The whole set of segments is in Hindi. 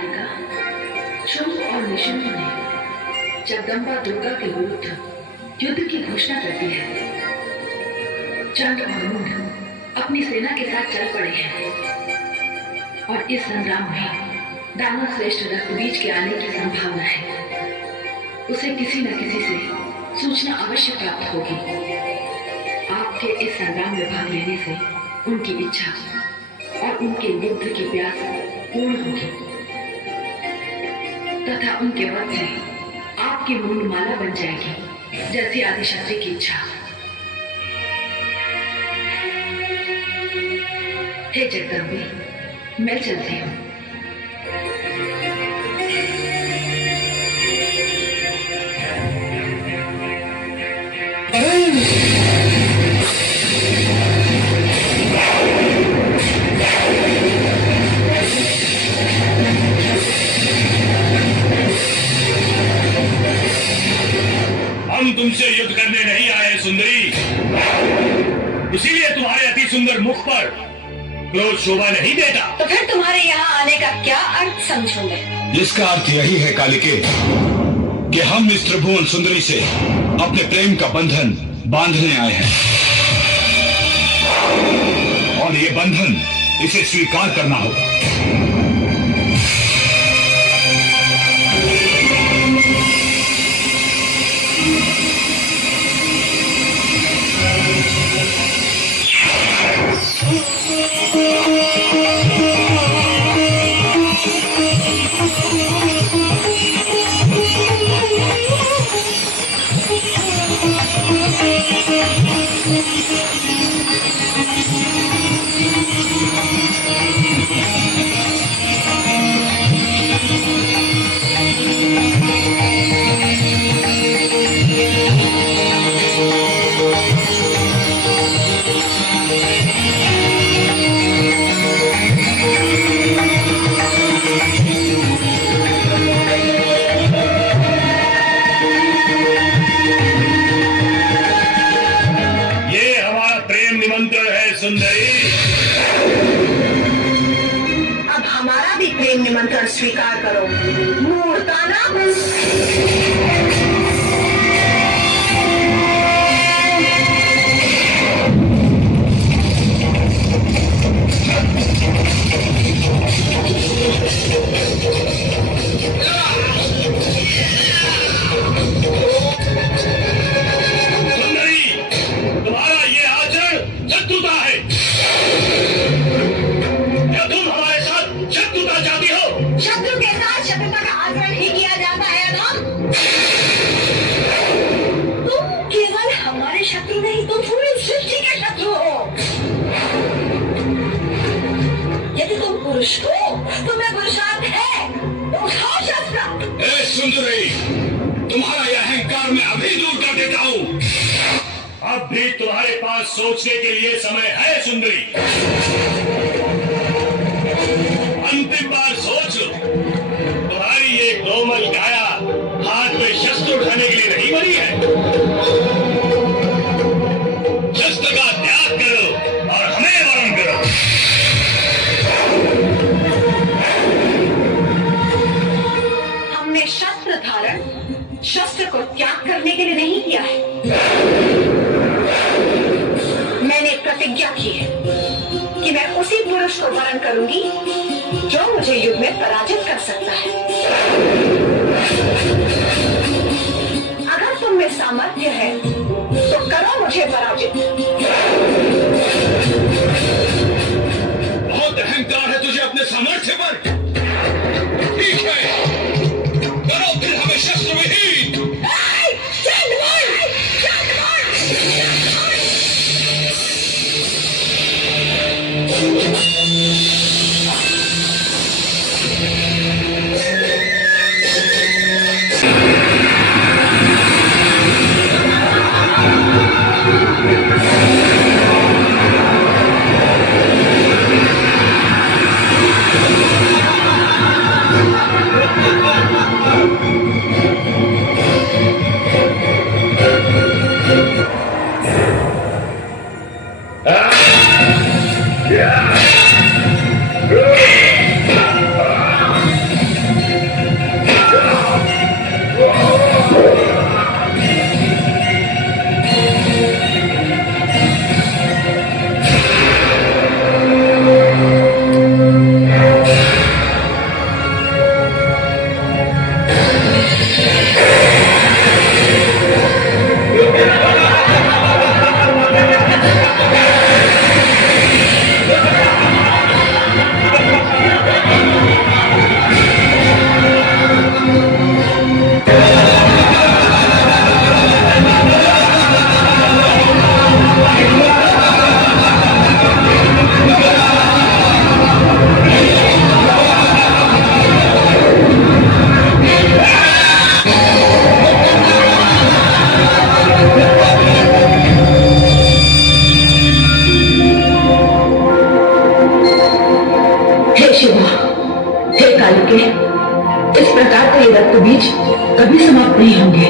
कालिका, शुंभ और निशुंभ ने जगदम्बा दुर्गा के विरुद्ध युद्ध की घोषणा कर दी है। चंड और मूढ़ अपनी सेना के साथ चल पड़े हैं और इस संग्राम में दानव श्रेष्ठ रक्तबीज के आने की संभावना है। उसे किसी न किसी से सूचना अवश्य प्राप्त होगी। आपके इस संग्राम में भाग लेने से उनकी इच्छा और उनके युद्ध की प्यास पूर्ण होगी तथा उनके वध से आपकी मुंडमाला बन जाएगी, जैसी आदिशक्ति की इच्छा। हे जगदम्बे, मैं चलती हूँ। हम तुमसे युद्ध करने नहीं आए सुंदरी, इसीलिए तुम्हारे अति सुंदर मुख पर क्रोध शोभा नहीं देता। तो फिर तुम्हारे यहाँ आने का क्या अर्थ समझूं मैं? इसका अर्थ यही है कालिके कि हम इस त्रिभुवन सुंदरी से अपने प्रेम का बंधन बांधने आए हैं और ये बंधन इसे स्वीकार करना होगा। अब हमारा भी प्रेम निमंत्रण स्वीकार करो। मूर्ताना तुम्हें पुरुषार्थ है तो उठाओ शस्त्र। ए सुंदरी, तुम्हारा यह अहंकार मैं अभी दूर कर देता हूँ। अब भी तुम्हारे पास सोचने के लिए समय है सुंदरी। अंतिम बार सोच लो, तुम्हारी ये कोमल काया हाथ में शस्त्र उठाने के लिए नहीं बनी है। शस्त्र का त्याग करो और हमें वरण करो। हमने शस्त्र धारण शस्त्र को त्याग करने के लिए नहीं किया है। मैंने प्रतिज्ञा की है कि मैं उसी पुरुष को वरण करूंगी जो मुझे युद्ध में पराजित कर सकता है। अगर तुम में सामर्थ्य है तो करो मुझे पराजित। बहुत अहंकार है तुझे अपने सामर्थ्य पर। ठीक है, करो फिर हमें शस्त्र विहीन। शिवा, हे कालिके, इस प्रकार के ये रक्त बीज कभी समाप्त नहीं होंगे।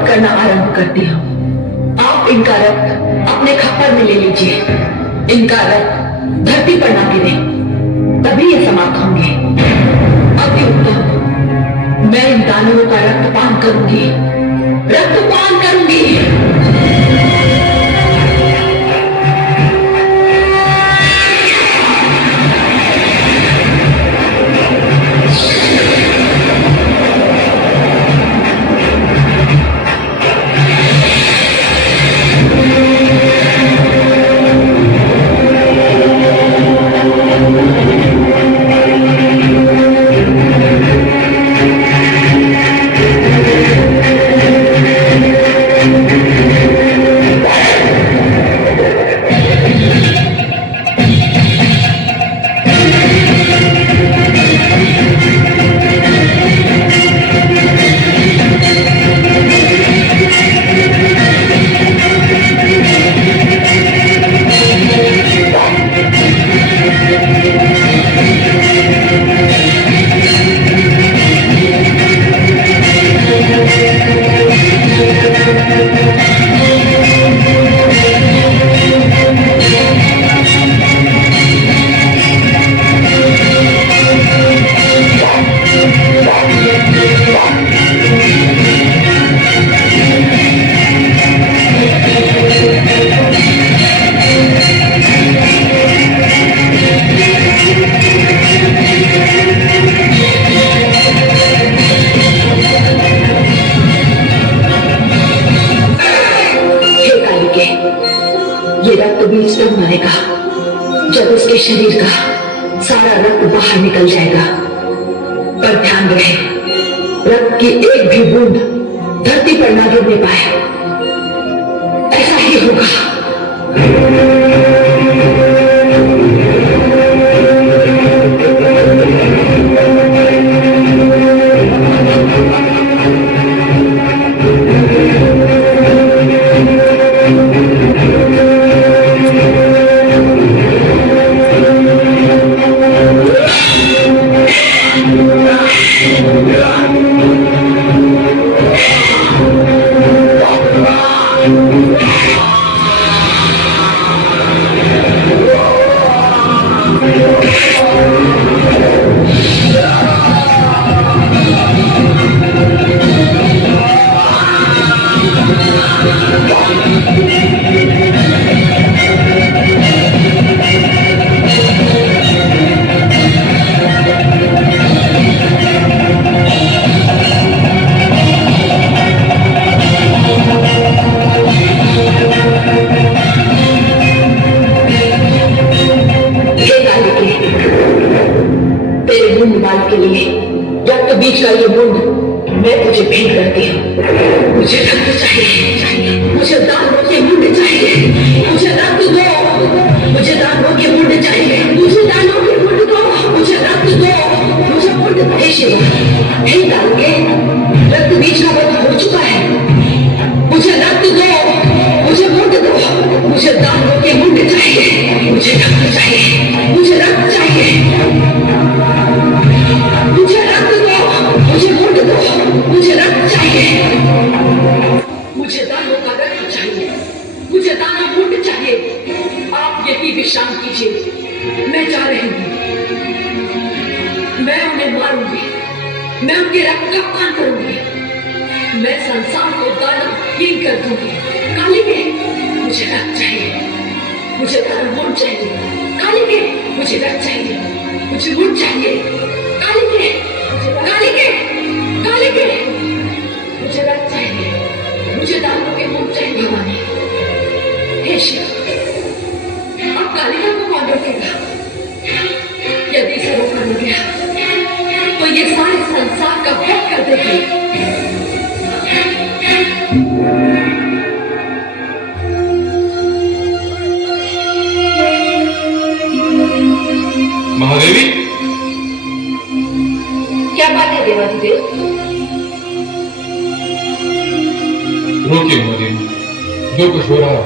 करना आरंभ करती हूँ। आप इनका रक्त अपने खप्पर में ले लीजिए। इनका रक्त धरती पर ना गिरे, तभी ये समाप्त होंगे। अति उत्तम, मैं इन दानवों का रक्तपान करूंगी, रक्तपान करूंगी। ये रक्त बीज तब मरेगा जब उसके शरीर का सारा रक्त बाहर निकल जाएगा। पर ध्यान रहे, रक्त की एक भी बूंद धरती पर ना गिरने पाए। ऐसा ही होगा। के लिए रक्त बीज का ये बूंद मैं तुझे भेंट करती हूँ। मुझे रक्त चाहिए, मुझे दानवों के बूंद चाहिए, मुझे रक्त दो, मुझे दानवों के बूंद चाहिए, मुझे दानवों के बूंद दो, मुझे रक्त दो, मुझे बूंद। हे शिवा, हे दानवे, रक्त बीज का वक्त हो चुका है। मुझे रक्त दो, मुझे बूंद दो, मुझे दानवों के बूंद चाहिए, मुझे रक्त चाहिए, मुझे रक्त चाहिए। मुझे रक्त दो, मुझे बूंद दो, मुझे रक्त चाहिए, मुझे दानों का रक्त चाहिए, मुझे दाना बूंद चाहिए। आप यही विश्राम कीजिए, मैं जा रही हूँ। मैं उन्हें मारूंगी, मैं उनके रक्त का पान करूंगी, मैं संसार को दाना हीन कर दूंगी। काली के मुझे रक्त चाहिए, मुझे दारू मूड चाहिए, काली के मुझे रक्त चाहिए, मुझे मूड चाहिए, काली के काली के काली के मुझे रक्त चाहिए, मुझे दारू के मूड चाहिए। भवानी, हे शिव, अब कालिका को कौन रोकेगा? यदि इसे रोका नहीं गया तो ये सारे संसार का वध कर देगी। महादेवी, क्या बात है देवाधिदेव? रोकिए महादेवी, जो कुछ हो रहा है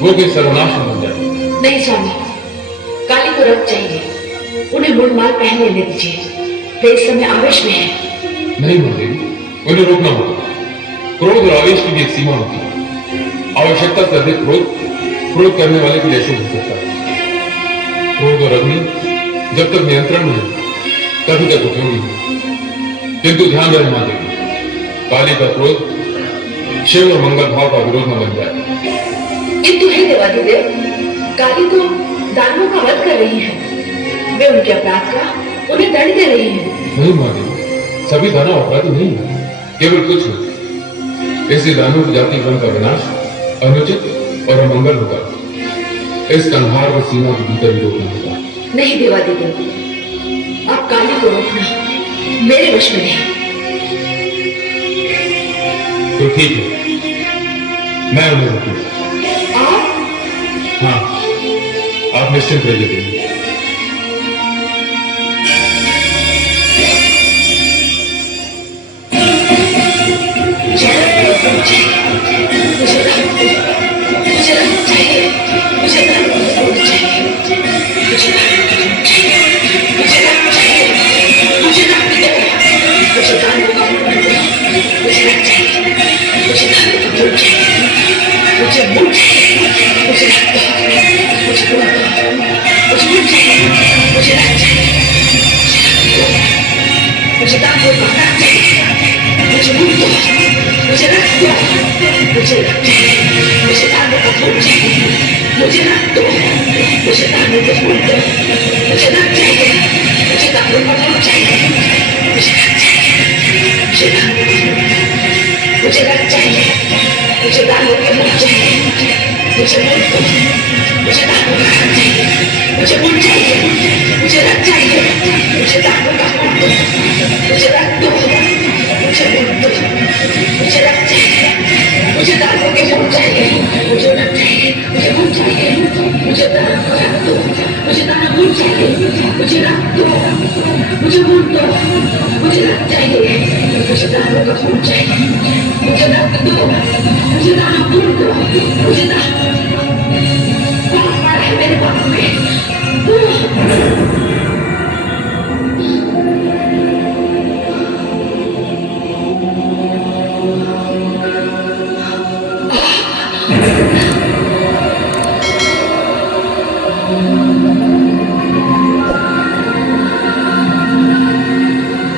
वो कोई सर्वनाश न हो जाए। नहीं स्वामी, काली को रक्त चाहिए, उन्हें मूलमाल पहन लेने दीजिए, वे इस समय आवेश में है। नहीं महादेवी, उन्हें रोकना होगा। क्रोध और आवेश की भी एक सीमा होती है। आवश्यकता से अधिक क्रोध करने वाले की लैशो हो सकता है। क्रोध और अग्नि जब तक नियंत्रण में है तभी तक उपयोगी है। किंतु ध्यान रहे महादेवी, काली का क्रोध शिव और मंगल भाव का विरोध न बन जाए। किंतु हे देवाधिदेव, काली तो दानवों का वध कर रही है, वे उनके अपराध का उन्हें दंड दे रही है। नहीं महादेवी, सभी दानव अपराधी नहीं है, केवल कुछ है। इससे दानव की जाति वन का विनाश अनुचित और अमंगल होगा। इस कंधार व सीमा के भीतर ही रोकना होगा। नहीं देवाधिदेव, अब काली को रोकना मेरे वश में नहीं। तो ठीक है, मैं उन्हें रोकूंगा। आप हाँ, आप निश्चिंत रहिए देवी।